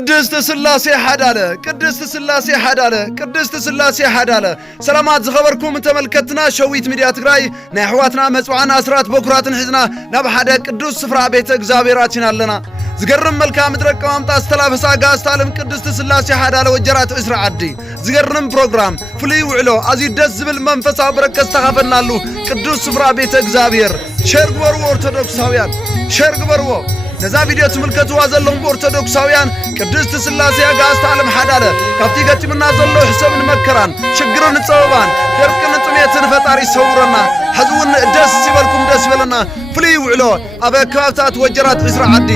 ቅድስት ስላሴ ሓዳለ ቅድስት ስላሴ ሓዳለ ቅድስት ስላሴ ሓዳለ ሰላማት ዝኸበርኩም ተመልከትና ሸዊት ሚድያ ትግራይ ናይ ኣሕዋትና መጽዋዕና ኣስራት በኩራትን ሒዝና ናብ ሓደ ቅዱስ ስፍራ ቤተ እግዚአብሔራችን ኣለና ዝገርም መልክዓ ምድሪ ኣቀማምጣ ዝተላበሳ ኣጋዕዝተ ዓለም ቅድስት ስላሴ ሓዳለ ወጀራት ዕስራ ዓዲ ዝገርም ፕሮግራም ፍሉይ ውዕሎ ኣዝዩ ደስ ዝብል መንፈሳዊ በረከት ዝተኻፈልናሉ ቅዱስ ስፍራ ቤተ እግዚአብሔር ሸር ግበርዎ ኦርቶዶክሳውያን ሸር ግበርዎ ነዛ ቪዲዮ ትምልከትዋ ዘለኹም ኦርቶዶክሳውያን ቅድስት ስላሴ ኣጋዕዝተ ዓለም ሓዳለ ካብቲ ገጢምና ዘሎ ሕሰብን መከራን ሽግርን ፀበባን ደርቅን ጥሜትን ፈጣሪ ይሰውረና ሕዚ እውን ደስ ይበልኩም ደስ ይበለና ፍሉይ ውዕሎ ኣብ ከባብታት ወጀራት ዕስራ ዓዲ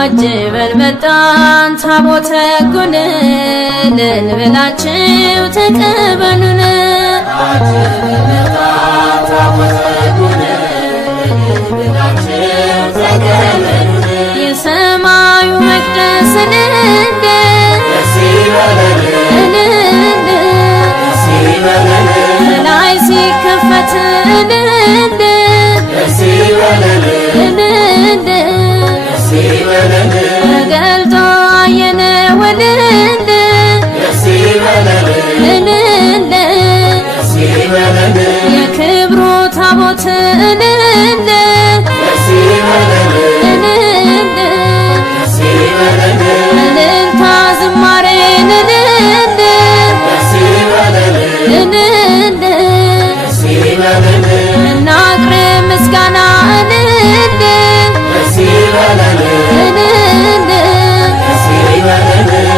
አጅበን መጣን ታቦተ ጉንን ልንበላችሁ ተቀበሉን አጅበን መጣን ታቦተ ጉንን ልንበላችሁ ተቀበሉን የሰማዩ መቅደስ እንደ ላይ ሲከፈት እንደ ተገልጦ አየነው እንደ የክብሩ ታቦት እንደ እልልታ ዝማሬን እንደ እናቅርብ ምስጋና እንደ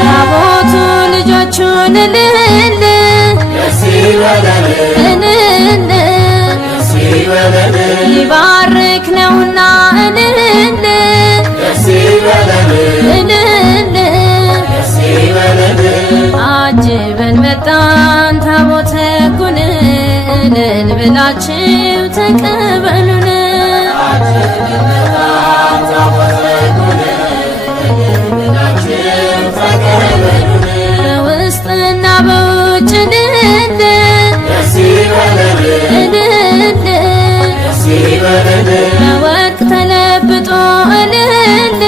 ታቦቱ ልጆቹን እንደ ይባርክ ነውና እንደ አጅበን መጣን ታቦተ ጉንን ልንበላችሁ ተቀበሉን በውስጥና በውጭ እንደ በወርቅ ተለብጦ እንደ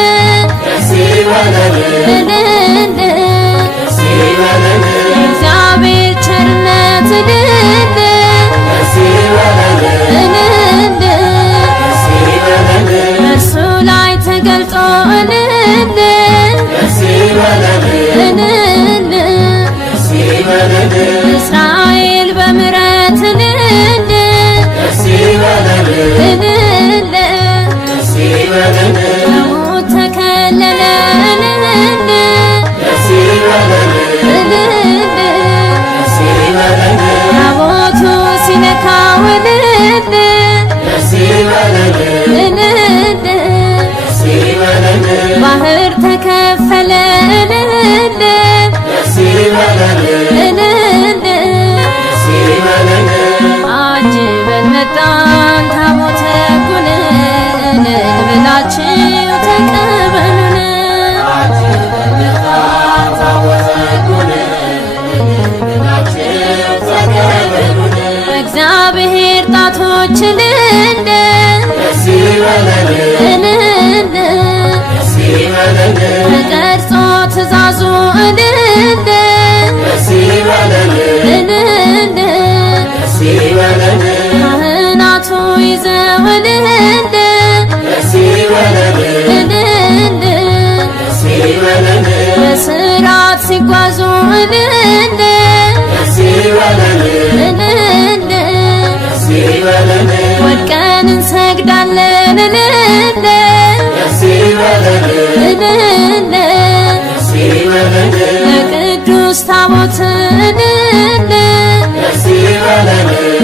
ጣቶች እልል እልል ተቀርጾ ትእዛዙ እልል እልል ካህናቱ ይዘው እልል እልል በስርዓት ሲጓዙ እልል እልል ወድቀን እንሰግዳለን እልል እልል ለቅዱስ ታቦት እልል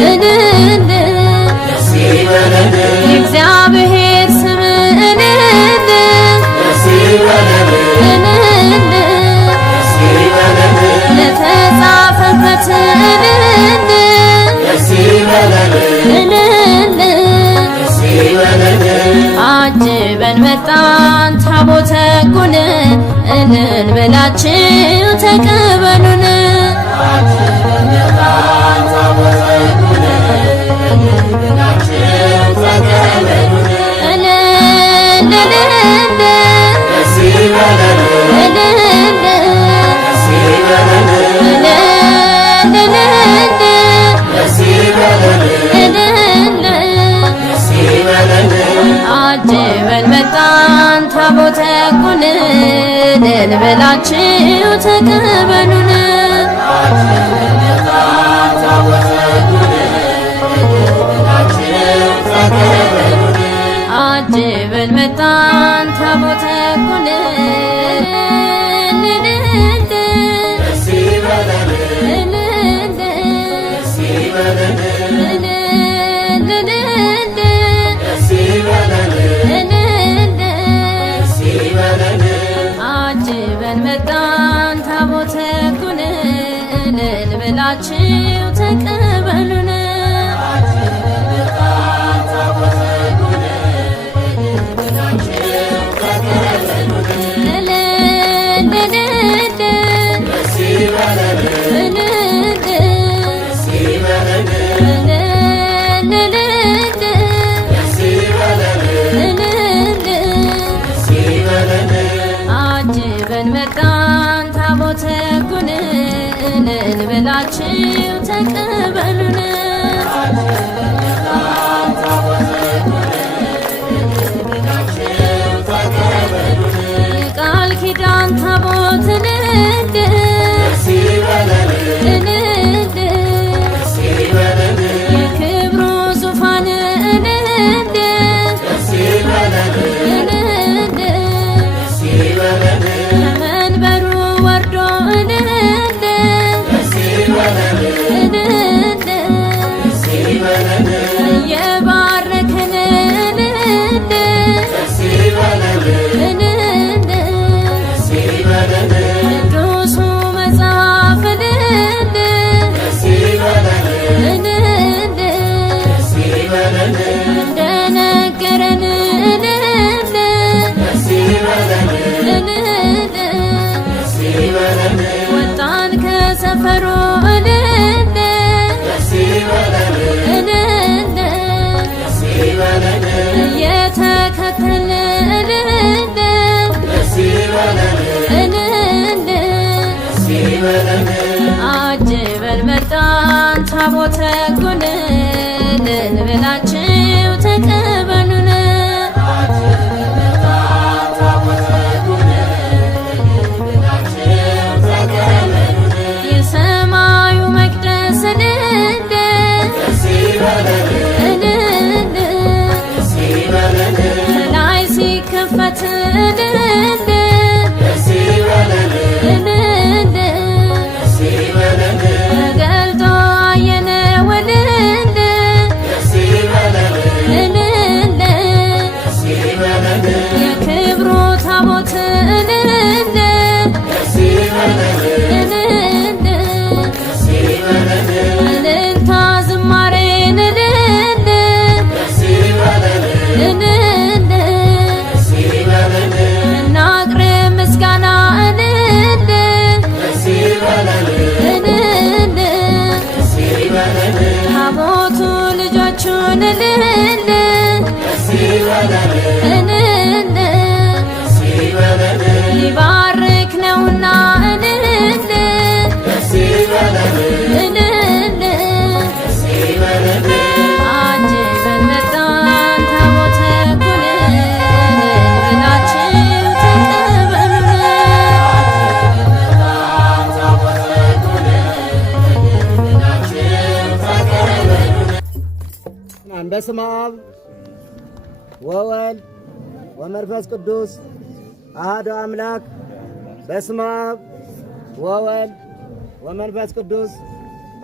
እልል የእግዚአብሔር ስም እልል እልል ለተጻፈበት እልል እልል አጅበን መጣን ታቦተ ሕጉን እልል ብላችሁ ተቀበሉን አጅበን መጣን ታቦተ ሕጉን እልል ብላችሁ ተቀበሉን አጅበን መጣን ታቦተ ሕጉን አጅበን መጣን ታቦተ ሕጉን እልል ብላችሁ ተቀበሉን አጅበን መጣን ታቦተ ሕጉን እልል ብላችሁ ተቀበሉን የቃል ኪዳን ታቦት እልል እልል የክብሩ ዙፋን እልል እልል ከመንበሩ ወርዶ እልል እልል እየባረከን እልል እልል ቅዱሱ መጽሐፍ እልል እልል እንደነገረን እልል እልል ወጣን ከሰፈሩ እልል እልል እየተከተልን እልል እልል አጅበን መጣን ታቦተ ሕጉን እልል ብላችሁ ተቀበሉን የሰማዩ መቅደስ እልል እልል ከላይ ሲከፈት እልል እልል ተገልጦ አየነው እልል እልል የክብሩ ታቦት እልል እልል እልልታ ዝማሬን እልል እልል እናቅርብ ምስጋና እልል እልል ታቦቱ ልጆች በስመ አብ ወወልድ ወመንፈስ ቅዱስ አሐዱ አምላክ። በስመ አብ ወወልድ ወመንፈስ ቅዱስ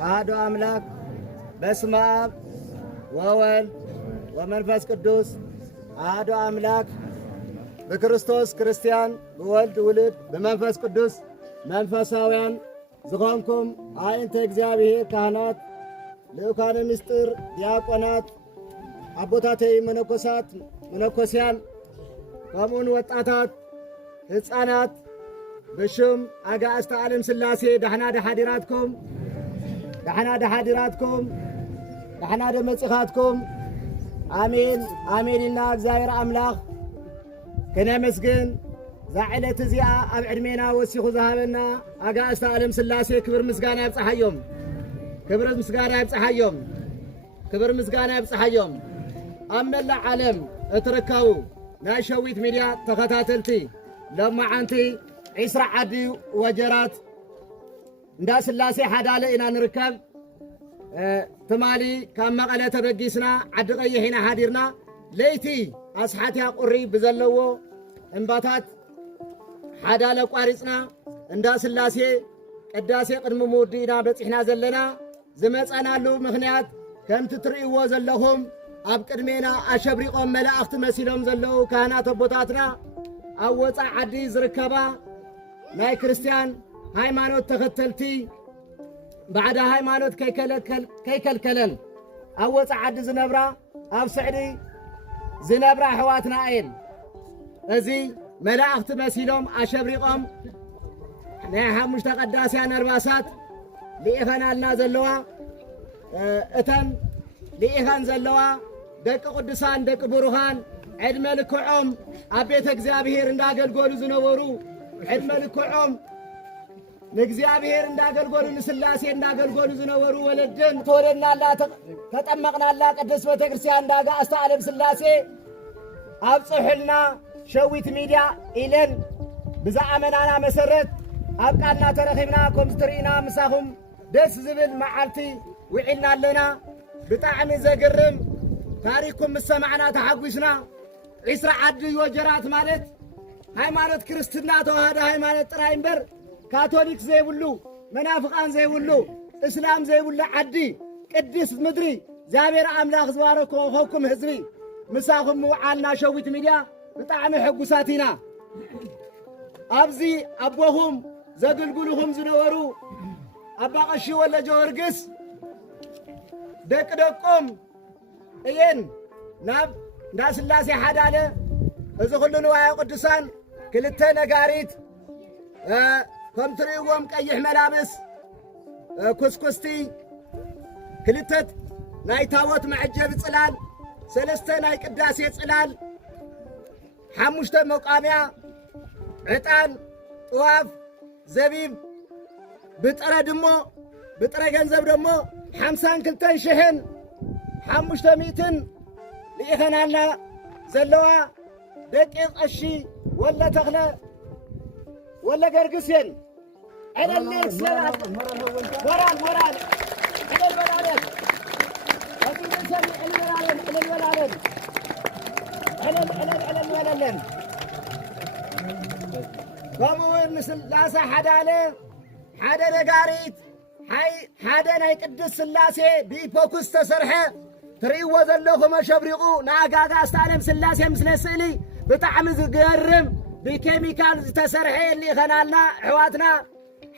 አሐዱ አምላክ። በስመ አብ ወወልድ ወመንፈስ ቅዱስ አሐዱ አምላክ። በክርስቶስ ክርስቲያን ብወልድ ውልድ በመንፈስ ቅዱስ መንፈሳውያን ዝኾንኩም አይንተ እግዚአብሔር ካህናት ልኡካነ ምስጢር ዲያቆናት አቦታተይ መነኮሳት መነኮስያን ከምኡን ወጣታት ሕፃናት ብሽም አጋእዝተ ዓለም ሥላሴ ዳሕና ደሓዲራትኩም ዳሕና ደሓዲራትኩም ዳሕና ደመጺኻትኩም አሜን አሜን ኢልና እግዚአብሔር አምላኽ ከነመስግን ዛዕለት እዚኣ ኣብ ዕድሜና ወሲኹ ዝሃበና አጋእዝተ ዓለም ሥላሴ ክብር ምስጋና ይብጽሓዮም ክብር ምስጋና ይብጽሓዮም ክብር ምስጋና ይብጽሓዮም። ኣብ መላእ ዓለም እትርከቡ ናይ ሸዊት ሚድያ ተኸታተልቲ ሎማዓንቲ 20 ዓዲ ወጀራት እንዳ ሥላሴ ሓዳለ ኢና ንርከብ። ትማሊ ካብ መቐለ ተበጊስና ዓዲ ቀይሕ ኢና ሓዲርና ለይቲ ኣስሓትያ ቁሪ ብዘለዎ እምባታት ሓዳለ ቋሪፅና እንዳ ሥላሴ ቅዳሴ ቅድሚ ምውዲእና በፂሕና ዘለና ዝመጸናሉ ምኽንያት ከምቲ ትርእይዎ ዘለኹም ኣብ ቅድሜና ኣሸብሪቖም መላእኽቲ መሲሎም ዘለዉ ካህናት ኣቦታትና ኣብ ወፃእ ዓዲ ዝርከባ ናይ ክርስቲያን ሃይማኖት ተኸተልቲ ባዕዳ ሃይማኖት ከይከልከለን ኣብ ወፃእ ዓዲ ዝነብራ ኣብ ስዕዲ ዝነብራ ኣሕዋትና እየን። እዚ መላእኽቲ መሲሎም ኣሸብሪቖም ናይ 5 ቀዳስያን ኣርባሳት ልኢኸናልና ዘለዋ እተን ልኢኸን ዘለዋ ደቂ ቅዱሳን ደቂ ብሩኻን ዕድመ ልክዖም ኣብ ቤተ እግዚአብሔር እንዳገልገሉ ዝነበሩ ዕድመ ልክዖም ንእግዚአብሔር እንዳገልገሉ ንስላሴ እንዳገልገሉ ዝነበሩ ወለድን ተወለድናላ ተጠመቕናላ ቅድስት ቤተ ክርስቲያን እንዳጋእዝተ ዓለም ሥላሴ ኣብ ጽሑልና ሸዊት ሚድያ ኢለን ብዝኣመናና መሰረት ኣብ ቃልና ተረኺብና ከምዚ ትርኢና ምሳኹም ደስ ዝብል መዓልቲ ውዒልና ኣለና። ብጣዕሚ ዘግርም ታሪኩም ምስ ሰማዕና ተሓጒስና 20 ዓዲ ወጀራት ማለት ሃይማኖት ክርስትና ተዋህዶ ሃይማኖት ጥራይ እምበር ካቶሊክ ዘይብሉ መናፍቃን ዘይብሉ እስላም ዘይብሉ ዓዲ ቅድስ ምድሪ እግዚአብሔር ኣምላኽ ዝባረኮ ኸኩም ህዝቢ ምሳኹም ምውዓልና ሸዊት ሚድያ ብጣዕሚ ሕጉሳት ኢና። ኣብዚ ኣቦኹም ዘግልግሉኹም ዝነበሩ ኣባ ቀሺ ወለ ጀወርግስ ደቂ ደቆም እየን ናብ እንዳ ሥላሴ ሓዳለ እዚ ኩሉ ንዋየ ቅዱሳን ክልተ ነጋሪት ከም ትርእይዎም ቀይሕ መላብስ ኩስኩስቲ ክልተት ናይ ታቦት መዐጀቢ ጽላል 3 ናይ ቅዳሴ ጽላል 5 መቋምያ ዕጣን ጥዋፍ ዘቢብ ብጥረ ድሞ ብጥረ ገንዘብ ደሞ 52,500 ልኢኸናልና ዘለዋ ደቂ ቀሺ ወለ ተኽለ ወለ ገርግስን ዕለሌል ስላት ሞራል ዕለል በላለን ወዲሰብ ዕለል በላለን ዕለል በላለን ከምኡውን ንስላሴ ሓዳለ ሓደ ነጋሪት ሓደ ናይ ቅድስ ሥላሴ ብኢፖኩስ ተሰርሐ ትርእይዎ ዘለኹም ኣሸብሪቑ ንኣጋእዝተ ዓለም ሥላሴ ምስለ ስእሊ ብጣዕሚ ዝገርም ብኬሚካል ዝተሰርሐ የሊኸናልና ኣሕዋትና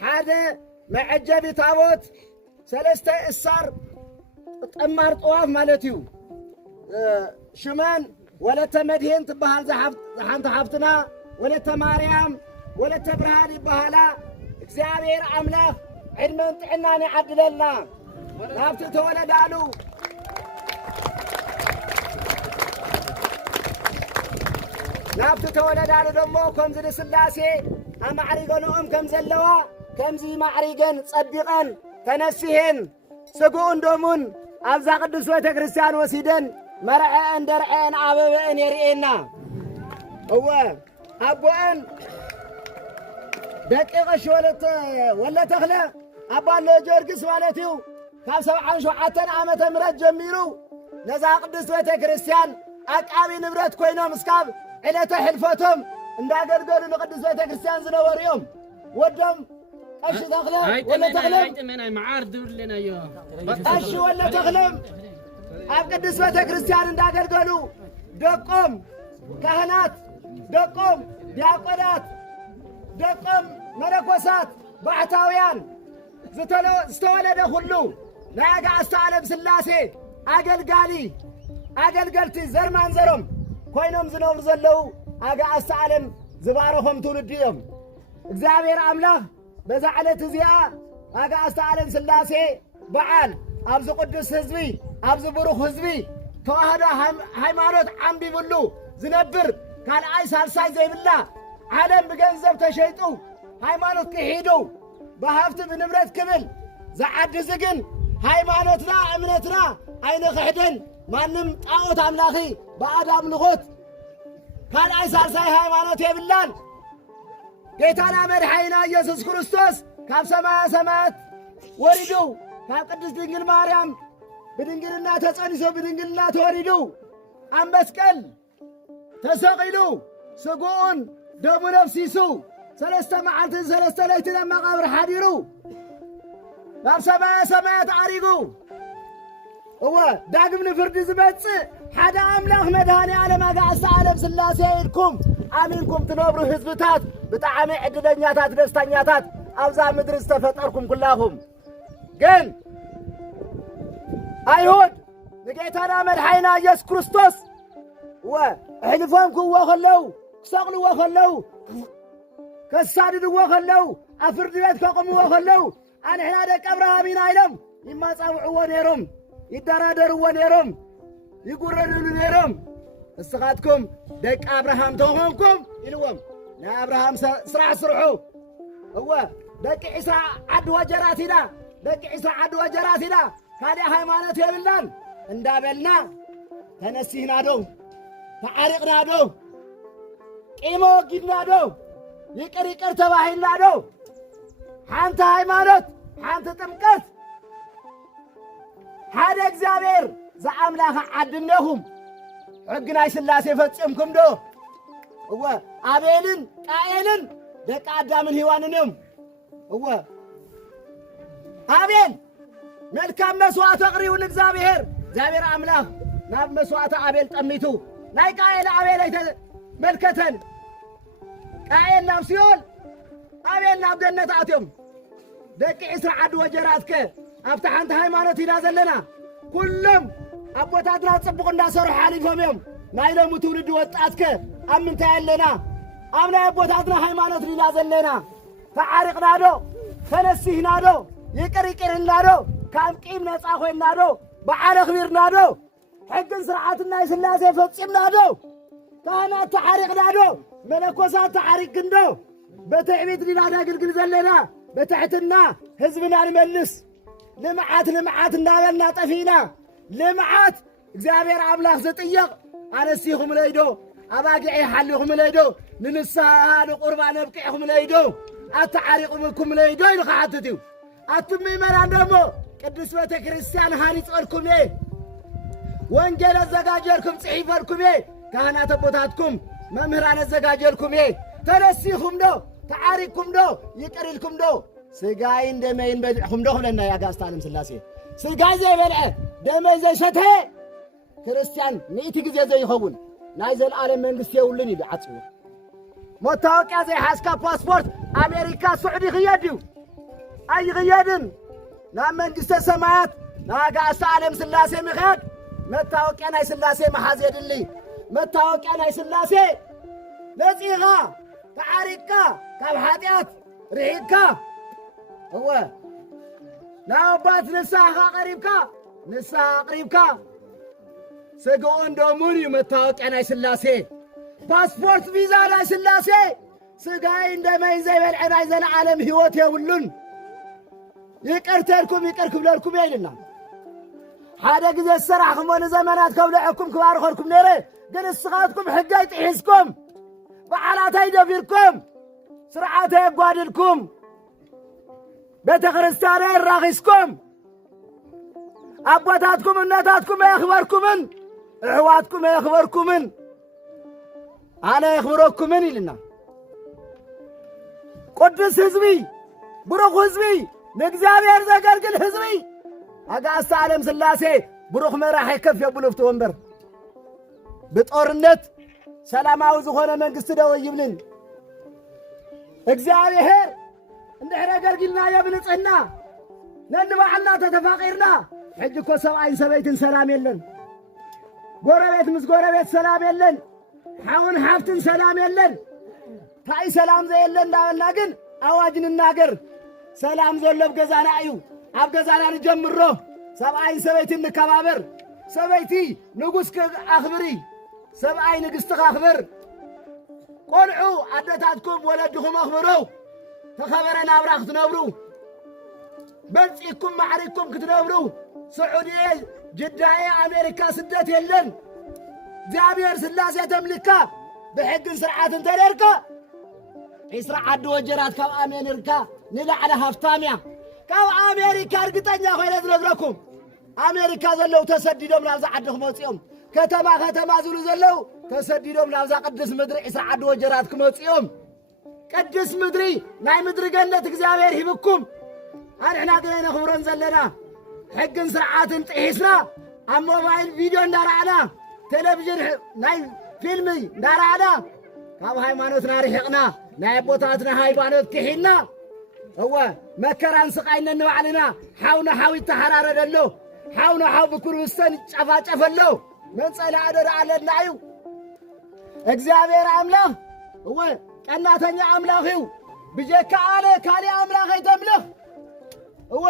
ሓደ መዐጀቢ ታቦት 3 እሳር ጥማር ጥዋፍ ማለት እዩ። ሽመን ወለተ መድሄን ትበሃል ዝሓንቲ ሓፍትና ወለተ ማርያም ወለተ ብርሃን ይበሃላ። እግዚአብሔር አምላክ ዕድመን ጥዕናን ይዓድለልና ናብቲ ተወለዳሉ ናብቲ ተወለዳሉ ደሞ ከምዚ ንስላሴ ኣማዕሪገንኦም ከም ዘለዋ ከምዚ ማዕሪገን ጸቢቐን ተነሲሄን ስጉኡን ደሙን ኣብዛ ቅዱስ ቤተ ክርስቲያን ወሲደን መርዐአን ደርዐአን ኣበበአን የርእየና እወ ኣቦአን ደቂ ቀሺ ወለ ተኽለ ኣባ ጀወርግስ ማለት እዩ ካብ 77 ዓመተ ምህረት ጀሚሩ ነዛ ቅዱስ ቤተ ክርስቲያን አቃቢ ንብረት ኮይኖም እስካብ ዕለተ ሕልፈቶም እንዳገልገሉ ንቅዱስ ቤተ ክርስቲያን ዝነበሩ እዮም ወዶም ቀሺ ተኽለም ወለ ተኽለም አይጥመናይ መዓር ድብልናዮ ቀሺ ወለ ተኽለም ኣብ ቅዱስ ቤተ ክርስቲያን እንዳገልገሉ ደቆም ካህናት ደቆም ዲያቆናት ደቆም መነኮሳት ባሕታውያን ዝተወለደ ሁሉ ናይ ኣጋዕዝተ ዓለም ሥላሴ ኣገልገልቲ ዘርማንዘሮም ኮይኖም ዝነብሩ ዘለዉ ኣጋዕዝተ ዓለም ዝባረኾም ትውልዲ እዮም እግዚአብሔር ኣምላኽ በዛ ዕለት እዚኣ ኣጋዕዝተ ዓለም ሥላሴ በዓል ኣብዚ ቅዱስ ህዝቢ ኣብዚ ብሩኽ ህዝቢ ተዋህዶ ሃይማኖት ዓንቢብሉ ዝነብር ካልኣይ ሳልሳይ ዘይብላ ዓለም ብገንዘብ ተሸይጡ ሃይማኖት ክሒዱ በሃብቲ ብንብረት ክብል ዝዓድዝ ግን ሃይማኖትና እምነትና ኣይንኽሕድን ማንም ጣዖት ኣምላኺ ባዕድ ኣምልኾት ካልኣይ ሳልሳይ ሃይማኖት የብላን ጌታና መድሓኒና ኢየሱስ ክርስቶስ ካብ ሰማያ ሰማያት ወሪዱ ካብ ቅድስት ድንግል ማርያም ብድንግልና ተጸኒሱ ብድንግልና ተወሪዱ ኣብ መስቀል ተሰቒሉ ስጉኡን ደሙ ነፍሲሱ 3 መዓልትን 3 ለይትን ኣብ መቓብር ሓዲሩ ናብ ሰማያ ሰማያት ዓሪጉ እወ ዳግም ንፍርዲ ዝመጽእ ሓደ ኣምላኽ መድሃኒ ዓለም ኣጋዕዝተ ዓለም ሥላሴ ኢልኩም ኣሚንኩም ትነብሩ ህዝብታት ብጣዕሚ ዕድለኛታት ደስተኛታት ኣብዛ ምድሪ ዝተፈጠርኩም ኩላኹም ግን ኣይሁድ ንጌታና መድሓኒና ኢየሱስ ክርስቶስ እወ ኣሕልፎም ክዎ ኸለዉ ክሰቕልዎ ኸለዉ ከሳድድዎ ኸለዉ ኣብ ፍርዲ ቤት ከቕምዎ ኸለዉ ኣንሕና ደቂ ኣብርሃም ኢና ኢሎም ይማጻውዕዎ ነይሮም ይደራደርዎ ነይሮም ይጉረድሉ ነይሮም እስኻትኩም ደቂ ኣብርሃም ተኾንኩም ኢልዎም ናይ ኣብርሃም ስራሕ ስርሑ እወ ደቂ ዒሳ ዓዲ ወጀራት ኢና ደቂ ዒሳ ዓዲ ወጀራት ኢና ካልእ ሃይማኖት የብላን እንዳበልና ተነሲህና ዶ ተዓሪቕና ዶ ቂሞ ወጊድና ዶ ይቅር ይቅር ተባሂልና ዶ ሓንቲ ሃይማኖት ሓንቲ ጥምቀት ሓደ እግዚአብሔር ዘአምላኽ ዓድነኹም ሕጊ ናይ ሥላሴ ፈጺምኩም ዶ እወ አቤልን ቃየልን ደቂ አዳምን ሔዋንን እዮም እወ አቤል መልካም መስዋዕት አቅሪቡ ለእግዚአብሔር እግዚአብሔር አምላኽ ናብ መስዋዕት አቤል ጠሚቱ ናይ ቃየል አቤል አይተመልከተን ቃየል ናብ ሲኦል አቤል ናብ ገነት ኣትዮም ደቂ 10 ዓዲ ወጀራትከ ኣብታ ሓንቲ ሃይማኖት ኢና ዘለና ኩሎም ኣቦታትና ጽቡቕ እንዳሰርሑ ሓሊፎም እዮም ናይ ሎሚ ትውልዲ ወጣትከ ኣብ ምንታይ ኣለና ኣብ ናይ ኣቦታትና ሃይማኖት ኢና ዘለና ተዓሪቕና ዶ ተነሲህና ዶ ይቅር ይቅር ኢልና ዶ ካብ ቂም ነፃ ኮይንና ዶ በዓል ኣኽቢርና ዶ ሕግን ስርዓትን ናይ ሥላሴ ፈጺምና ዶ ካህናት ተዓሪቕና ዶ መነኮሳት ተዓሪቅን ዶ በትዕቢት ኢና ነግልግል ዘለና በትሕትና ህዝብና ንመልስ ልምዓት እናበልና ጠፊና ልምዓት እግዚአብሔር አምላኽ ዝጥየቕ ኣነሲኹም ለይዶ ኣባጊዕ ሓሊኹም ለይዶ ንንስሓ ንቁርባን ኣብቂዕኹም ለይዶ ኣተዓሪቑምኩም ለይዶ ኢሉ ክሓትት እዩ ኣቱም ምእመናን ደሞ ቅዱስ ቤተ ክርስቲያን ሃኒጸልኩም እየ ወንጌል ኣዘጋጀልኩም ጽሒፈልኩም እየ ካህናት ኣቦታትኩም መምህራን ኣዘጋጀልኩም እየ ተነሲኹም ዶ ተዓሪቅኩም ዶ ይቅር ኢልኩም ዶ ስጋይን ደመይን በሊዕኹም ዶ ክብለና ኣጋዕዝተ ዓለም ሥላሴ ስጋይ ዘይበልዐ ደመይ ዘይሰተየ ክርስቲያን ሚእቲ ግዜ ዘይኸውን ናይ ዘለዓለም መንግስቲ የብሉን ኢሉ ዓጽዩ መታወቂያ ዘይሓዝካ ፓስፖርት ኣሜሪካ ስዑዲ ይኽየድ እዩ ኣይኽየድን ናብ መንግስተ ሰማያት ናብ ኣጋዕዝተ ዓለም ሥላሴ ምኽያድ መታወቂያ ናይ ሥላሴ መሓዝ የድሊ መታወቂያ ናይ ሥላሴ ነጺኻ ተዓሪቅካ ካብ ሓጢኣት ርሒቅካ እወ ናብ ኣባት ንስሓኻ ቀሪብካ ንስሓ ኣቕሪብካ ስግኡን ደሙን እዩ መታወቂያ ናይ ሥላሴ ፓስፖርት ቪዛ ናይ ሥላሴ ስጋይን ደመይን ዘይበልዐ ናይ ዘለዓለም ሕይወት የብሉን ይቅር ተልኩም ይቅር ክብለልኩም እየ ኢልና ሓደ ግዜ ዝሰራሕኹሞ ንዘመናት ከብልዐኩም ክባርኸልኩም ነይረ ግን እስኻትኩም ሕገይ ጥሒዝኩም በዓላተይ ደፊርኩም ስርዓተይ ኣጓዲልኩም ቤተ ክርስቲያነይ ኣራኺስኩም أبواتكم الناتاتكم يخبركمن أحواتكم يخبركمن أنا يخبركمن لنا قدس حزبي بروخ حزبي نجزابير زقرقل حزبي أقاس عالم سلاسي بروخ مراح يكف يبلوفت ومبر بطورنت سلاماو زخونه መንግስት ደው ይብልን እግዚአብሔር እንደህረ ገርግልና የብልጽና ነንባዕና ተተፋቂርና ሕጅኮ ሰብአይን ሰበይትን ሰላም የለን ጎረቤት ምስ ጎረቤት ሰላም የለን ሓውን ሓፍትን ሰላም የለን ታይ ሰላም ዘየለን እንዳበልና ግን አዋጅን እናገር ሰላም ዘሎብ ገዛና እዩ ኣብ ገዛና ንጀምሮ ሰብአይን ሰበይትን ንከባበር ሰበይቲ ንጉስ አኽብሪ ሰብአይ ንግስት አኽብር ቆልዑ አደታትኩም ወለድኩም አኽብሩ ተኸበረና አብራኽ ትነብሩ በልጽኩም ማዕሪኩም ክትነብሩ سعودية جداء أمريكا سدت يلن እግዚአብሔር ስላሴ ተምልካ بحق سرعات تريركا يسرع عدو وجرات كاو أمريكا نلعنا هفتاميا كاو أمريكا ارقتنيا خويا نذركم أمريكا زلو تسديدهم نابزا عدهم وصيهم ከተማ ዝሉ ዘለው ተሰዲዶም ናብዛ ቅድስ ምድሪ ይስራ عدو وجرات كموصيهم ቅድስ ምድሪ ናይ ምድሪ ገነት እግዚአብሔር ይብኩም አርሕና ግን ነኽብሮን ዘለና ሕግን ስርዓትን ጥሒስና ኣብ ሞባይል ቪዲዮ እንዳራዕና ቴሌቪዥን ናይ ፊልም እንዳራዕና ካብ ሃይማኖትና ርሒቕና ናይ ኣቦታትና ሃይማኖት ክሒና እወ መከራን ስቃይን ንባዕልና ሓውና ሓዊት ተሓራረደሎ ሓውና ሓው ብኩርብስተን ጨፋጨፈሎ መንጸላ አደረ ኣለና እዩ እግዚአብሔር አምላክ እወ ቀናተኛ አምላክ እዩ ብጀካ አለ ካሊ አምላክ አይተምልኽ እወ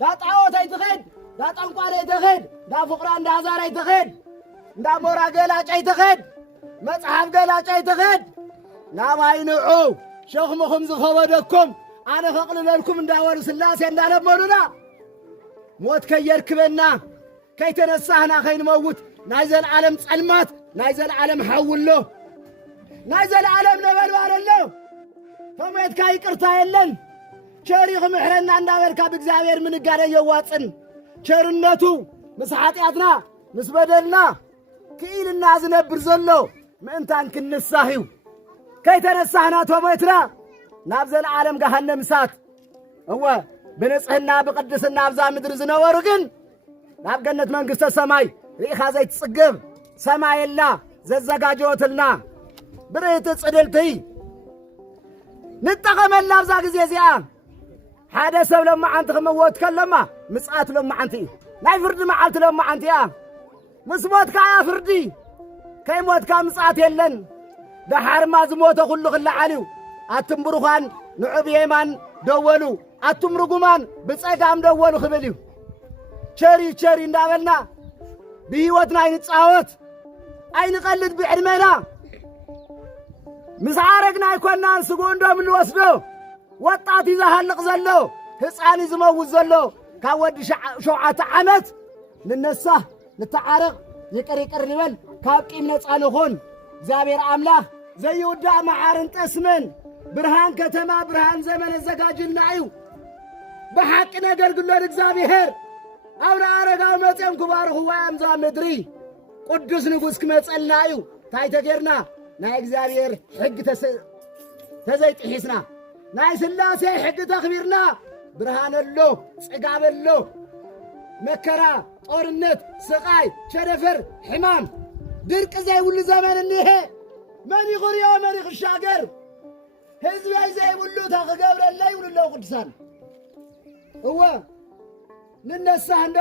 ዳጣዖት አይትኸድ ዳጠንቋል አይትኸድ ዳፍቅራ እንዳዛር አይትኸድ እንዳሞራ ገላጭ አይትኸድ መጽሐፍ ገላጭ አይትኸድ ናባይንዑ ሸኽምኹም ዝኸበደኩም አነ ፈቅልለልኩም እንዳወሉ ስላሴ እንዳለመኑና ሞት ከየርክበና ከይተነሳህና ከይንመውት ናይ ዘለዓለም ጸልማት ናይ ዘለዓለም ሓውሎ ናይ ዘለዓለም ነበልባለሎ ፈሞትካ ይቅርታ የለን ቸሪኹም እሕረና እንዳበልካ ብእግዚአብሔር ምንጋደ የዋፅን ቸርነቱ ምስ ኃጢአትና ምስ በደልና ክኢልና ዝነብር ዘሎ ምእንታን ክንሳህ እዩ ከይተነሳህና ተሞትና ናብ ዘለዓለም ገሃነም እሳት እወ ብንጽህና ብቅድስና ኣብዛ ምድሪ ዝነበሩ ግን ናብ ገነት መንግሥተ ሰማይ ርኢኻ ዘይትጽግብ ሰማየላ ዘዘጋጀወትልና ብርህቲ ጽድልቲ ንጠቐመላ ኣብዛ ጊዜ እዚኣ ሓደ ሰብ ሎማዓንቲ ክምወት ከለማ ምጽኣት ሎማዓንቲ እዩ ናይ ፍርዲ መዓልቲ ሎማዓንቲ እያ ምስ ሞትካ እያ ፍርዲ ከይሞትካ ምጽኣት የለን ደሓርማ ዝሞተ ኩሉ ክለዓል እዩ ኣቱም ብሩኻን ንዑ ብየማን ደወሉ ኣቱም ርጉማን ብጸጋም ደወሉ ክብል እዩ ቸሪ እንዳበልና ብህይወትና ኣይንጻወት ኣይንቐልድ ብዕድመና ምስ ዓረግና ኣይኮናን ስጉንዶም ንወስዶ ወጣት ይዘሃልቕ ዘሎ ህፃን ዝመውት ዘሎ ካብ ወዲ 7 ዓመት ንነሳህ ንተዓረቕ ይቅር ንበል ካብ ቂም ነፃ ንኹን እግዚአብሔር አምላክ ዘይውዳእ መዓርን ጠስምን ብርሃን ከተማ ብርሃን ዘመን ዘጋጅልና እዩ በሐቅ ነገር ግሎን እግዚአብሔር አውራ አረጋው መጽም ኩባርኹ ወያምዛ ምድሪ ቅዱስ ንጉስ ክመጸልና እዩ ታይተገርና ናይ እግዚአብሔር ሕግ ተዘይጥሒስና ናይ ስላሴ ሕግ ተኽቢርና ብርሃነሎ ጽጋበሎ መከራ ጦርነት ስቃይ ቸነፈር ሕማም ድርቅ ዘይብሉ ዘመን እንሄ መን ይኽርዮ መን ይኽሻገር ህዝበይ ዘይብሉ ተኽገብረለ ይብሉሎ ቅዱሳን እወ ንነሳህ እንዶ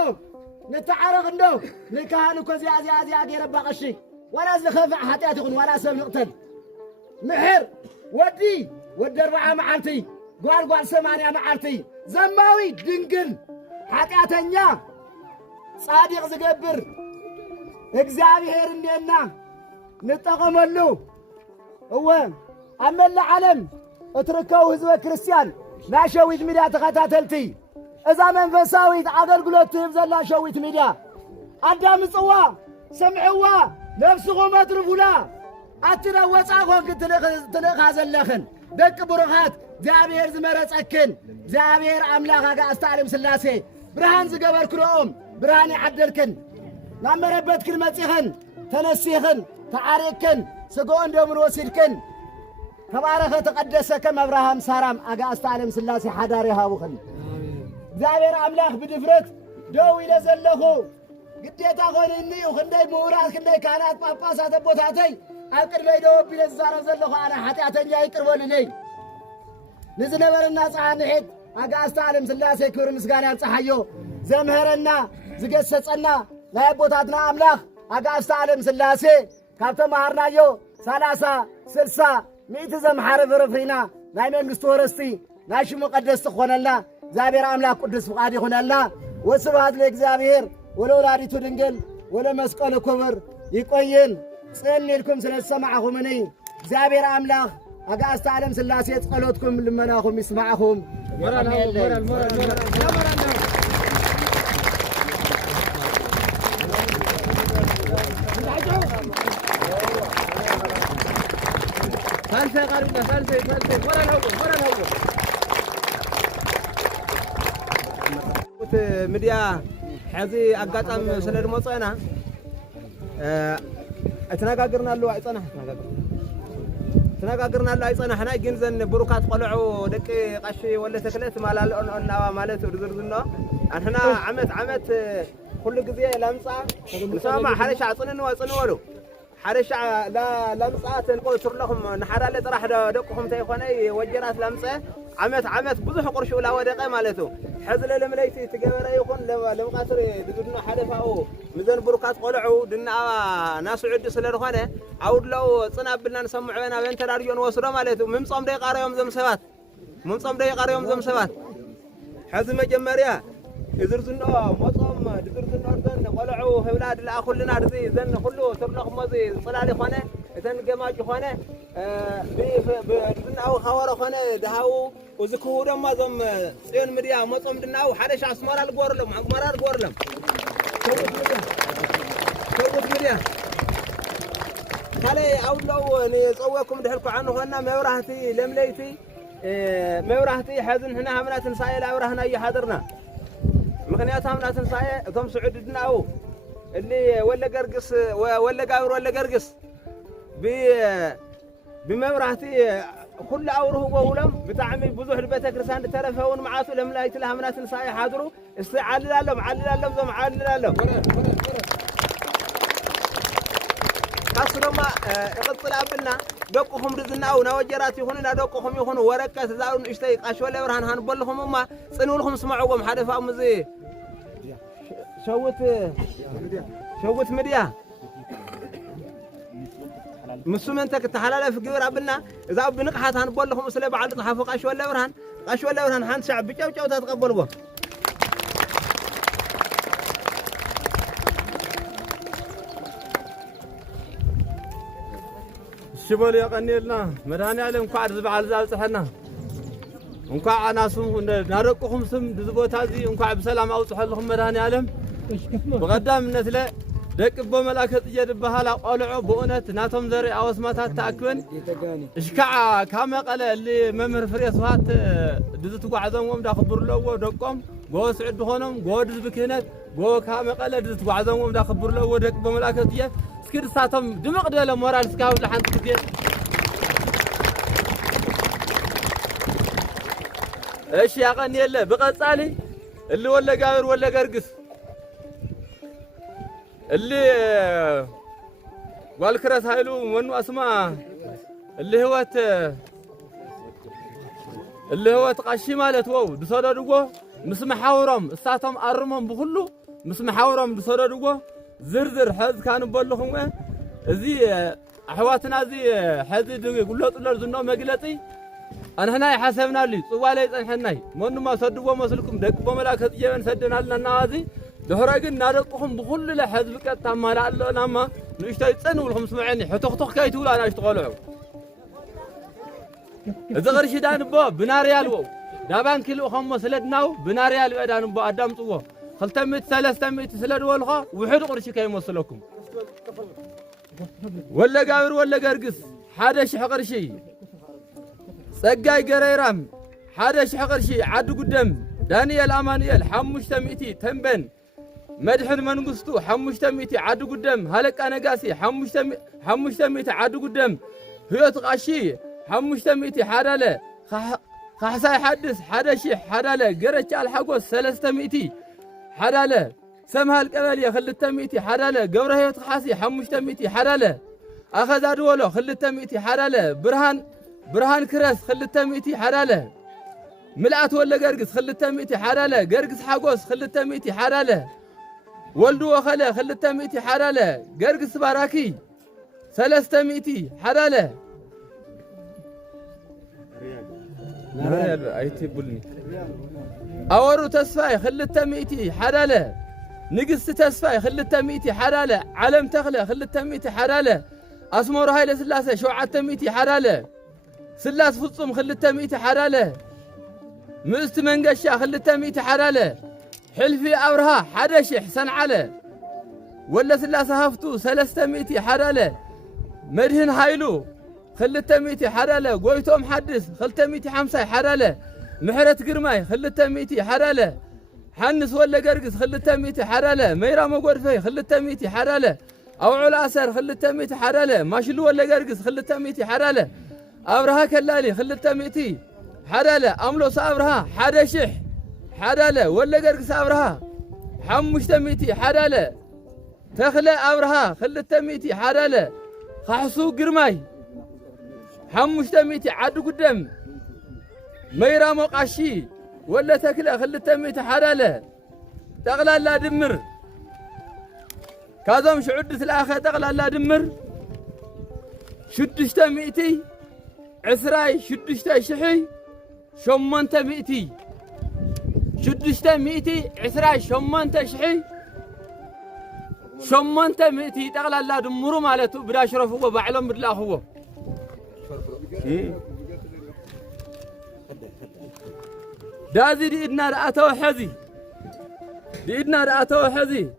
نتعرق عنده نكهان كوزي أزي غير بقشي ولا زخفع حتى تكون ولا سم نقتل محر ودي 4 معلتي قال 8 معلتي زماوي دنقل حتى صادق زقبر እግዚአብሔር እንደና ንጠቀመሉ هو أما العالم اتركوا ህዝበ ክርስቲያን ናሸዊት ሚዲያ ተከታተልቲ እዛ መንፈሳዊት አገልግሎት ይብዘላ ሸዊት ሚዲያ አዳም ጽዋ ሰምዕዋ ነፍስኩም አትርፉላ አትነወጻ ኮንክ ትልኻ ዘለኽን ደቅ ብሩኻት እግዚአብሔር ዝመረጸክን እግዚአብሔር አምላኽ አስተዓለም ስላሴ ብርሃን ዝገበርክሮም براني عدلكن نعمربتكن مصيخن تنسيخن تعاركن سقون دومن وسيدكن تبارك تقدس كم ابراهام سارام اغاست عالم سلاسي حداري هاوخن እግዚአብሔር አምላክ በድፍረት ደው ይለዘለኹ ግዴታ ሆነኒ ወንደይ ምሁራት ክንደይ ካህናት ጳጳሳት ቦታተይ አቅርበይ ደው ቢለዛረብ ዘለኹ አና ኃጢአተኛ ይቅርበልነይ ንዝነበረና ጻንሒት አጋስታ ዓለም ስላሴ ክብር ምስጋና ያብጽሐዮ ዘምህረና ዝገሰጸና ናይ ቦታትና አምላክ አጋስታ ዓለም ስላሴ ካብተ ማህርናዮ 30 60 ሚእቲ ዘምሐረ ብርፍሪና ናይ መንግስቱ ወረስቲ ናይ ሽሙ ቀደስቲ ኾነልና እግዚአብሔር አምላክ ቅዱስ ፍቃድ ይሆናልና ወስብሐት ለእግዚአብሔር ወለወላዲቱ ድንግል ወለመስቀሉ ክቡር ይቆየን ጸልይልኩም ስለሰማዕኹምኒ እግዚአብሔር አምላክ አጋዕዝተ ዓለም ስላሴ ጸሎትኩም ልመናኹም ይስማዕኹም ሞራል سالفة قريبة سالفة ورا الهو مديا حزي أقطع سند مصينا تناقرنا له عيصنا تناقرنا له عيصنا حنا جنزن بروكات قلعوا دك قشي ولا تكلت مال مالت ورزرزنا احنا عمت كل جزيه لمصه سامع حرش عصنن وصنولو حرش لا لمصات نقول صر لهم نحرال طرح دقهم تيخوني وجرات لمصه عمت بزح قرش ولا ودقه مالته حزل لمليتي تجبره يكون لمقاصر ددنا حلفاو مزن بركات قلعوا دنا ناس عد سلرخونه عود لو صنابلنا نسمعنا بين تراريون وسرو مالته ممصم دي قاريوم زمسبات ممصم دي قاريوم زمسبات حزم مجمريا يزرزنا مصم دزرزنا أردن قلعوا هولاد لا كلنا رزي زن كله تبلغ مزي صلالي خانة إذن جماعة خانة بدنا أو خوار خانة دهاو وذكور ما زم سين مريا مصم دنا أو حرش أسمار الجورلم أسمار الجورلم كوت مريا خلي أولو نسويكم دهلكوا عنه هنا ما ورهتي لمليتي ما ورهتي حزن هنا همنا تنساي لا ورهنا يحضرنا مخنياتهم لا تنساي ثم سعودنا أو اللي ولا قرقص ولا قاور ولا قرقص بمبرهتي كل أوره وولم بتعمل بزوح البيت كرسان تلفون معاته لم لا يتلها من تنساي حاضروا استعلل لهم علل لهم أصلا ما يقصل أبلنا دقهم رزنا أو نوجرات يخوننا دقهم يخونوا وركة تزاون اشتيق أشوال برهان هنبلهم ما سنولهم سمعوهم حدفا مزي شوت مديا مسوم انت كتحلال في قبر أبلنا إذا بنقحات هنبلهم سلي بعد تحفق أشوال برهان هان شعب بيجاو تتقبل به شبول يقنيلنا مداني علم قاعد زبعل زال صحنا انكع ناسهم نارقهم سم دزبوتا زي انكع بسلام اوصح لهم مداني علم بقدام نتله دق بملاكه يدبها قلعوا بونت ناتهم زري اوسماتات تاكون اشكع كما قال اللي ممر فريسات دزتو عزمهم دا خبر له دقهم غو سعد هونم غو دز بكينت غو كما قال دزتو عزمهم دا خبر له دق بملاكه سكير ساتم دمق دله مورال سكاو لحنت كده ايش يا قني يله بقصالي اللي ولا قاور ولا قرقس اللي والكرس هايلو منو اسمع اللي هو تقشي مالت وو دسوددغو مسمحاورم اساتم ارمم بكله مسمحاورم دسوددغو زرزر حز كان بلخم ازي احواتنا ازي حز يقولوا زنو مغلطي انا هنا حسبنا لي صوالي صنحناي منو ما صدقوا مسلكم دق بملاكه يبن سدنالنا نازي دهراجن نادقهم بكل لحزب قطع مال الله لما نشتي صنوا لهم سمعني حتخ كايتول انا اشتغلوا اذا غير شدان بو بناريال وو دابان كيلو خم سلدناو بناريال يدان بو ادامطو 300 سلدولخه وحد قرش كيمسلكم ولا قاور ولا قرقس حدا شي قرشي صقاي قريرام حدا شي قرشي عاد قدام دانيال امانيال 500 تنبن مدحن منقستو حمشتا ميتي عدو قدام هلك أنا قاسي حمشتا ميتي عدو قدام هيوت غاشي حمشتا ميتي حدالة خحساي حدث حدا شيح حدالة قرش على الحقوس 300 حدالة سمها القبلية 500 حدالة قبره هيوت خاسي 500 حدالة أخذ أدوله 500 حدالة برهان كرس 500 حدالة ملأت ولا قرقس 500 حدالة قرقس حقوس 500 حدالة ولدو وخلا 500 حدالة قرقس باراكي 300 حدالة أيتي بولني أورو تسفاي 500 حدالة نقص تسفاي 500 حدالة علم تخلى 500 حدالة أسمور هاي لسلاسة 700 حدالة سلاس فصم 500 حدالة مست منقشة 500 حدالة حلفي أورها حدش حسن على ولا سلاسة هفتو 300 حدالة مدهن هايلو 500 حدالة قويتهم حدث 550 حدالة محرة قرماي 500 حدالة حنس ولا قرقس 500 حدالة ميرا مقورفي 500 حدالة أوعو الأسر 500 حدالة ماشلو ولا قرقس 500 حدالة أبرها كلالي 500 حدالة أملوس أبرها حدشح حدالة ولا قرقس أبرها 500 حدالة تخلى أبرها 500 حدالة خحسو قرماي 500 عدو قدام ميرا مقاشي ولا تكلا 500 حدالة تغلى لا دمر كازم شعدت الآخر تغلى لا دمر 600 عسراي 600 شحي 800 600 عسراي 800 شحي 800 تغلى لا دمرو مالتو بدا شرفو بعلم بدلا هو دازي ديدنا رأتو حزي ديدنا رأتو حزي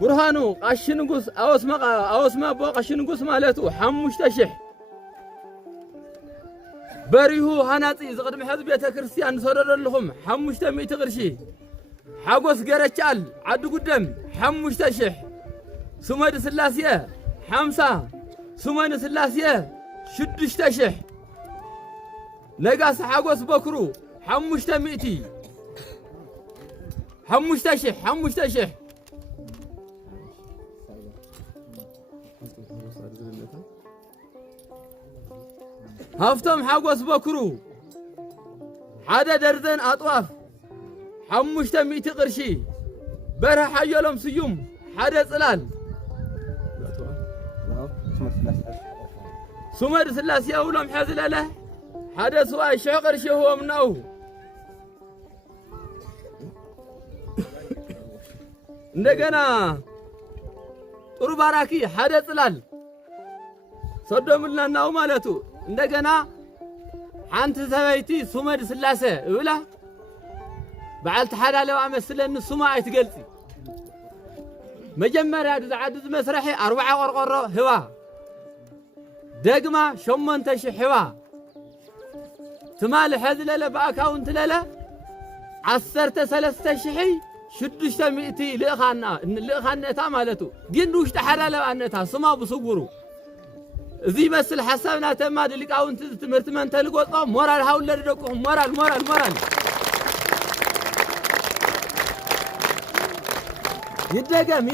برهانو قشنقص أوسما بو قشنقص مالتو 5 شح بريهو هناتي زقدم حزب بيت كريستيان صدر لهم 500 قرشي حقوس قرچال عدو قدام 5 شح سمد سلاسيه 50 سمن سلاسيه 6 شح نقاس حقوس بكرو 500 5 شح هفتم حقوس بكرو حدا درزن أطواف 500 قرشي برا حيالهم سيوم حدا صلال سمر سلاسي أولهم حزل له حدا سواء شعقر شهو منه እንደገና ጥሩ ባራኪ حدا صلال صدملنا ማለቱ እንደገና አንተ ሰበይቲ ሱመድ ስላሴ እብላ بعلت حدا لو أمثلن السماء يتقلتي مجمّرة عدد مسرحي 4 قرقرة هوا دقمة 8 هوا تمال حذلة بأكاونت للا 13 600 لأخانا تامالتو جندوش تحرى لو أنتها سما بصورو ذي بس الحسابنا تماد اللي كاونت تمرتمن تلقوا مورال هاول لردكم مورال يدقم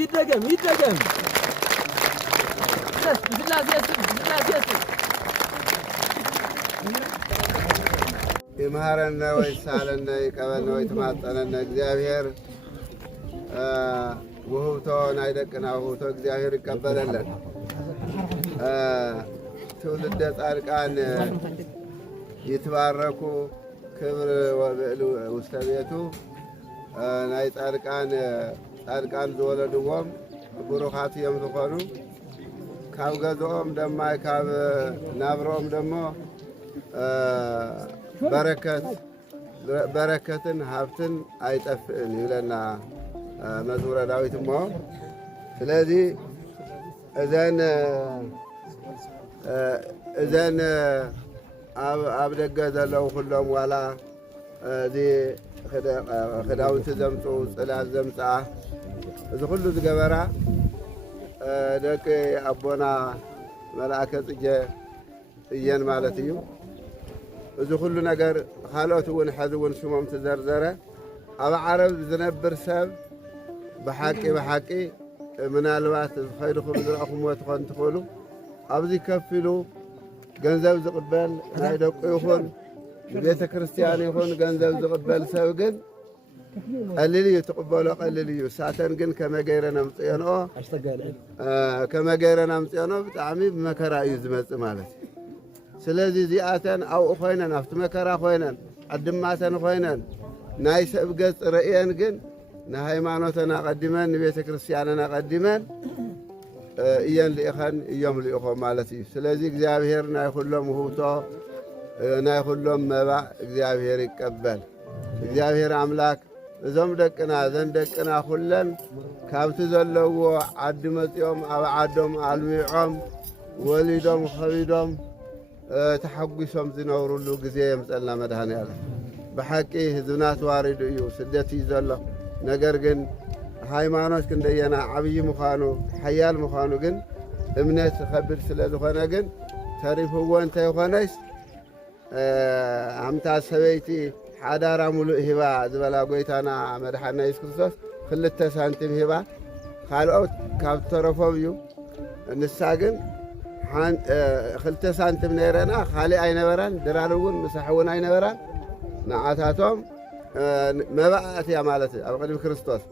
يمهرنا ويسالنا يقبلنا ويتماطننا እግዚአብሔር وهوتون አይደቅና وهوቶ እግዚአብሔር ይቀበለልን ትውልደ ጻድቃን ይትባረኩ ክብር ወብዕሉ ውስተ ቤቱ ናይ ጻድቃን ዝወለድዎም ቡሩኻት እዮም ዝኾኑ ካብ ገዝኦም ድማ ካብ ናብሮኦም ደሞ በረከትን ሃብትን አይጠፍእን ይብለና መዝሙረ ዳዊት እሞ ስለዚህ እዘን ኣብ ደገ ዘለው ኩሎም ዋላ እዚ ክዳውንቲ ዘምፁ ጽላት ዘምፅኣ እዚ ኩሉ ዝገበራ ደቂ ኣቦና መልአከ ጽጌ እየን ማለት እዩ እዚ ኩሉ ነገር ካልኦት እውን ሕዚ እውን ሽሞም ተዘርዘረ ኣብ ዓረብ ዝነብር ሰብ ብሓቂ ምናልባት ዝኸይድኹም ዝረእኹምዎ ትኾን ትኽእሉ ኣብዚ ከፍ ኢሉ ገንዘብ ዝቕበል ናይ ደቁ ይኹን ቤተ ክርስቲያን ይኹን ገንዘብ ዝቕበል ሰብ ግን ቀሊል እዩ ትቕበሎ ቀሊል እዩ ሳተን ግን ከመገይረና ምፅዮንኦ ከመገይረና ምፅዮኖ ብጣዕሚ ብመከራ እዩ ዝመፅእ ማለት እዩ ስለዚ እዚኣተን ኣብኡ ኮይነን ኣብቲ መከራ ኮይነን ዓድማተን ኮይነን ናይ ሰብ ገጽ ርእየን ግን ንሃይማኖተና ቀዲመን ንቤተ ክርስቲያንና ቀዲመን እየን ልኢኸን እዮም ልኢኾም ማለት እዩ ስለዚ እግዚአብሔር ናይ ኩሎም ውህብቶ ናይ ኩሎም መባእ እግዚአብሔር ይቀበል እግዚአብሔር አምላክ እዞም ደቅና ዘን ደቅና ኩለን ካብቲ ዘለዎ ዓዲ መጽኦም ኣብ ዓዶም ኣልሚዖም ወሊዶም ኸቢዶም ተሐጒሶም ዝነብሩሉ ግዜ የምፀልና መድኃኔዓለም ብሓቂ ህዝብና ተዋሪዱ እዩ ስደት እዩ ዘሎ ነገር ግን ሃይማኖት ክንደየና ዓብይ ምዃኑ ሓያል ምዃኑ ግን እምነት ከቢድ ስለ ዝኾነ ግን ተሪፍዎ እንተይኮነስ ኣምታ ሰበይቲ ሓዳራ ሙሉእ ሂባ ዝበላ ጎይታና መድሓና ኢየሱስ ክርስቶስ 2 ሳንቲም ሂባ ካልኦት ካብ ተረፎም እዩ ንሳ ግን 2 ሳንቲም ነይረና ካልእ ኣይነበራን ድራር እውን ምሳሕ እውን ኣይነበራን ንዓታቶም መባእት እያ ማለት ኣብ ቅድሚ ክርስቶስ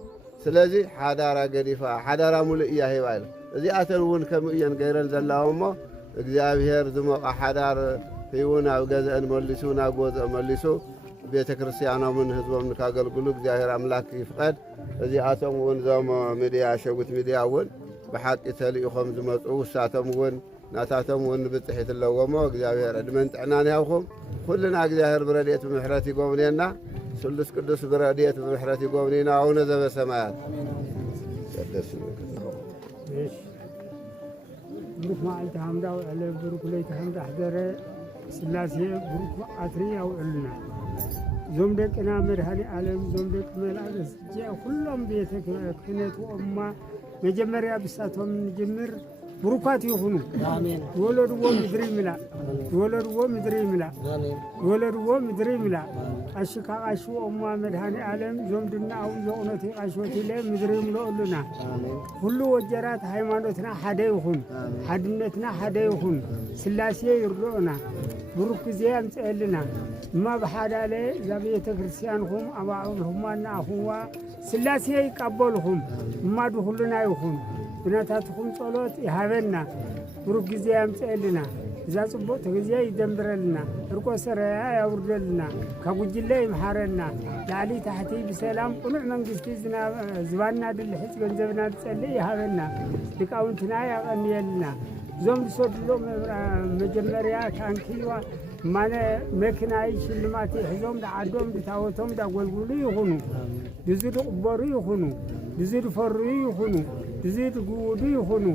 ስለዚ ሓዳራ ገዲፋ ሓዳራ ሙሉእ እያ ሂባ ኢሉ እዚኣተን እውን ከምኡ እየን ገይረን ዘላዎ እሞ እግዚአብሔር ዝሞቐ ሓዳር ሂቡን ኣብ ገዝአን መሊሱ ናብ ጎዝኦም መሊሱ ቤተ ክርስቲያኖምን ህዝቦም ንካገልግሉ እግዚአብሔር አምላክ ይፍቀድ እዚኣቶም እውን ዞም ሚድያ ሸዊት ሚድያ እውን ብሓቂ ተልኢኾም ዝመፁ ውሳቶም እውን ናታቶም እውን ብፅሒት ኣለዎሞ እግዚአብሔር ዕድመን ጥዕናን ያውኹም ኩልና እግዚአብሔር ብረድኤት ብምሕረት ይጎብኔና ስሉስ ቅዱስ ብረድኤት ብምሕረት ይጎብኔና አቡነ ዘበሰማያት ብሩክ መዓልቲ ሃምዳ ውዕለ ብሩክ ለይቲ ሃምዳ ሕደረ ስላሴ ብሩክ ዓትሪ ያውዕልና ዞም ደቅና መድኃኔ ዓለም ዞም ደቂ መልአከ ጽጌ ኩሎም ቤተ ክህነት ወእማ መጀመሪያ ብሳቶም ንጅምር ብሩካት ይኹኑ ወለድዎ ምድሪ ይምላእ ወለድዎ ምድሪ ይምላእ ወለድዎ ምድሪ ይምላእ ቃሽካ ቃሽ ወእማ መድኃኔ ዓለም ዞም ድና አው ዘቕነቲ ቃሽወት ኢለ ምድሪ ይምልኦሉና ሁሉ ወጀራት ሃይማኖትና ሓደ ይኹን ሓድነትና ሓደ ይኹን ስላሴ ይርድኦና ብሩክ ጊዜ ያምፅአልና እማ ብሓዳለ እዛ ቤተ ክርስቲያንኹም ኣባዕልኹማና ኣኹዋ ስላሴ ይቀበልኹም እማ ድኹሉና ይኹን ብናታትኹም ጸሎት ይሃበና ብሩክ ጊዜ ያምፅአልና እዛ ጽቡቕ ጊዜ ይደንብረልና እርቆ ሰረያ ያውርደልና ካጉጅለ ይምሓረና ላዕሊ ታሕቲ ብሰላም ቁኑዕ መንግስቲ ዝባና ድልሕፅ ገንዘብና ዝጸልእ ይሃበና ሊቃውንትና ያቐንየልና ዞም ዝሰድሎ መጀመርያ ታንኪዋ ማነ መኪናይ ሽልማት ሒዞም ዳዓዶም ድታወቶም ዳገልግሉ ይኹኑ ድዙ ድቕበሩ ይኹኑ ድዙ ድፈሩ ይኹኑ ድዙ ድግውዱ ይኹኑ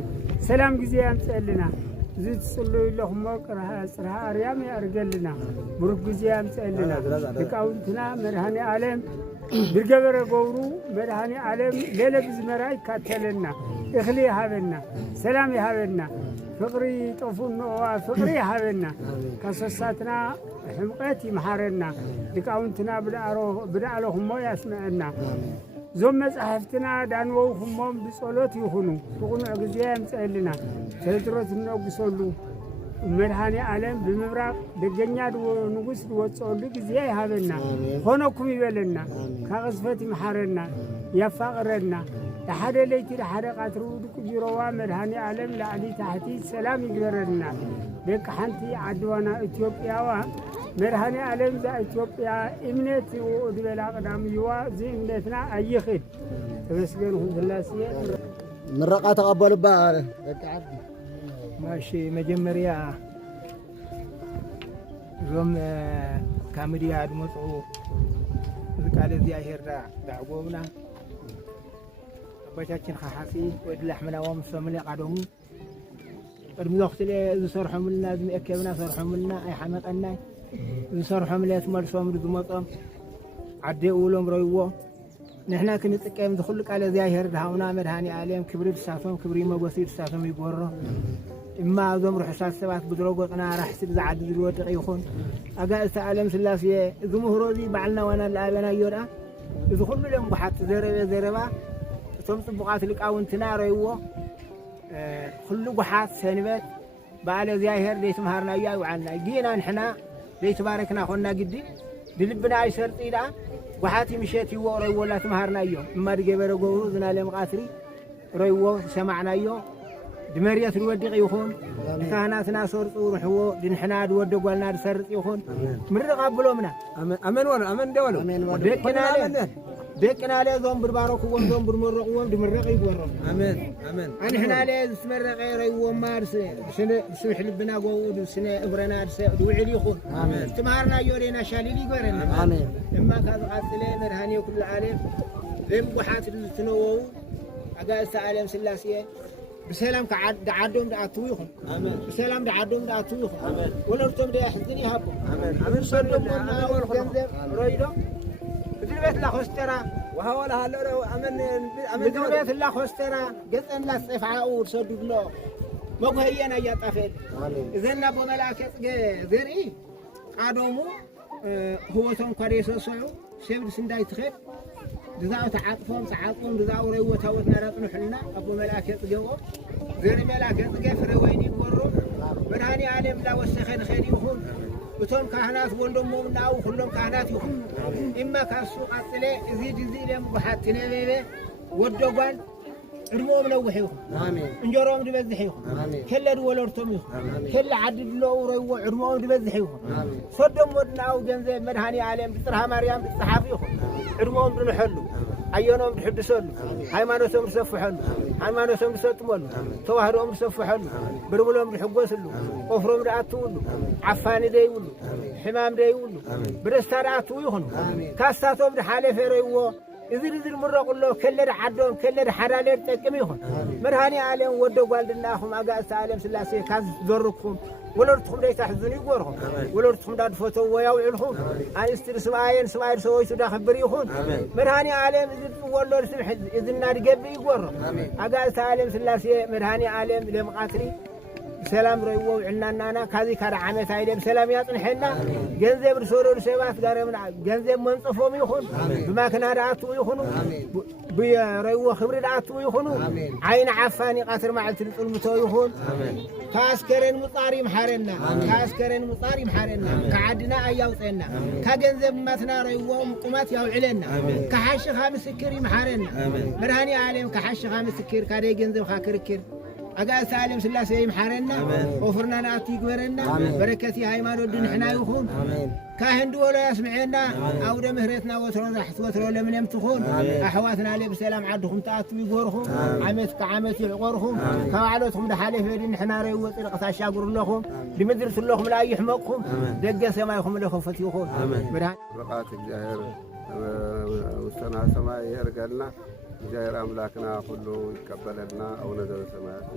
ሰላም ጊዜ ያምፅአልና እዚ ትጽልዩ ለኹሞ ጽርሐ ኣርያም ያርገልና ብሩክ ጊዜ ያምፅአልና ሊቃውንትና መድኃኔ ዓለም ብርገበረ ገብሩ መድኃኔ ዓለም ሌለ ብዝመራ ይካተለና እኽሊ ይሃበና ሰላም ይሃበና ፍቅሪ ጠፉኖ ፍቅሪ ይሃበና ካሶሳትና ሕምቀት ይምሓረና ሊቃውንትና ብዳዕለኹሞ ያስምዐና ዞም መጻሕፍትና ዳንወውኹሞም ብጸሎት ይኹኑ ብቁኑዕ ጊዜ ያምፅአልና ተድሮት እነጉሰሉ መድኃኔ ዓለም ብምብራቕ ደገኛ ንጉስ ድወፅኦሉ ጊዜ ይሃበና ኾነኩም ይበለና ካቕዝፈት ይምሓረና ያፋቕረና ለሓደ ለይቲ ለሓደ ቃትሩ ድቅጅሮዋ መድኃኔ ዓለም ላዕሊ ታሕቲ ሰላም ይግበረልና ደቂ ሓንቲ ዓድዋና ኢትዮጵያዋ መድኃኔ ዓለም ዛ ኢትዮጵያ እምነት ድበላ ቅዳምይዋ እዚ እምነትና ኣይኽድ ተመስገንኩም ስላሴ ምረቃ ተቀበሉባ ደቂ ዓዲ ማሽ መጀመርያ ዞም ካሚድያ ድመፁ ዝቃለ እግዚአብሔር ዳዕጎብና አባታችን ኻሓሲ ወድ ለሕመናዎም ሰምለ ቃዶሙ ቅድሚ ወቅትለ ዝሰርሖምልና ዝመእከብና ሰርሖምልና ኣይሓመቀና ዝሰርሖምለ ትመልሶም ዝመፆም ዓደ ውሎም ረይዎ نحن كنتقيم دخل قال زياهر دهاونا مدهاني عليهم كبريت ساتهم كبري مغوسيت ساتهم يغورو اما ازم روح سات بدروغنا راح سد زعد الودق يخون اغاث عالم سلاسي زمهروزي بعلنا وانا لابنا يودا اذ كل لهم بحات زربا ثم طبقات لقاونتنا ريو كل بحات سنبت بعد زياهر ليس مهرنا يا وعنا جينا نحنا ليس باركنا خنا قدي دلبنا يسرطي دا وحاتي مشيت يوري ولا تمهرنا يوم ما دغبره غوزنا لمقاتري ريو سمعنا يوم دمريات الودق يخون كهناتنا صرطو رحو دنحنا دودق ولنا سرط يخون من قبلو منا امن ولا امن دولو دكنا له زوم بربارك وزوم برمرق وم دمرق يغورو امين امين ان احنا له اسمرق ريو مارس سنه سمح لبنا غود سنه ابرنا دوعل يخون امين تمارنا يورينا شاليل يغورنا امين اما كذا قاتله مرهاني كل عالم لم بحات تنوو اغاث عالم سلاسيه بسلام كعدوم دعتو يخون امين بسلام دعدوم دعتو يخون امين ولرتم ده يحزن يحبوا امين امين صدق جنزب رويدو بدربت لا خسترا وهو لا هلو امن بدربت لا خسترا قصن لا صيف عاود صدق له مكو هينا يطفل اذن ابو ملاك زري قادومو هو تون كاريسو سو سيبد سنداي تخيب دزاو تعاقفهم دزاو ريو تاوتنا رطن حلنا ابو ملاك يطجو زري ملاك يطجو فرويني ورو برهاني عالم لا وسخن خير يخون بتوم كهنات وندمو مناو كلهم كهنات يخون اما كاسو قاتله زيد لهم بحاتنا بيبي ودغان ادمو منوح يخون امين انجروم دبزح يخون امين كل ولورتم يخون كل عدد لو ريو ادمو دبزح يخون امين صدم ودناو جنزب مدهاني عالم بصرها مريم بالصحافي يخون ادمو بنحلو ايونهم بحدسولو هايمانوتهم بسفحلو هايمانوتهم بسطمولو توحدهم بسفحلو بربلهم بحقوسلو قفرهم دعتولو عفاني ديولو حمام ديولو برستا دعتو يخون كاستاتهم دحالف ريو إذن مرة قلوا كل عدون كل حرالير تكميهم مرهاني عليهم ودوا والدناهم أجا عالم سلاسي كاز ذركم ولرتهم ليس تحزني يقولهم ولرتهم داد فوتو وياوعلهم أن يسترسماين سماير سوي سودا خبريهم مرهاني عليهم ولور سمح إذن نار جبي يقولهم أجا عالم سلاسي مرهاني عليهم لمقاتري سلام ريو عنانا كذي كار عامت هايدم سلام يطنحنا جنزب رسولو سيبات غارمنا جنزب منصفهم يخون بما كنا دعاتو يخونو بيريو خبر دعاتو يخونو عين عفاني قاتر مع التلمتو يخون كاسكرن مطاري محارنا كاسكرن مطاري محارنا كعدنا اياوطنا كجنزب ماتنا ريو قمات يوعلنا كحش خامس سكري محارنا مرهاني عالم كحش خامس سكر كاري جنزب خاكركر أجا سالم سلاسي محارنا وفرنا ناتي قبرنا بركتي هايمانو دين حنا يخون كاهن دولا يسمعنا أو دمهرتنا وترون رحت وترون لمن يمتخون أحواتنا لي بسلام عدهم تأتوا يقورهم عمت كعمت يعقورهم كوعلوتهم دحالي في دين حنا ريوت القطع شاقر لهم لمدرس لهم لا يحمقهم دقا سمايهم لهم فتيخون رقات الجاهر وسنا سماء يرقلنا جاهر أملاكنا كله يقبلنا أو نزل سماء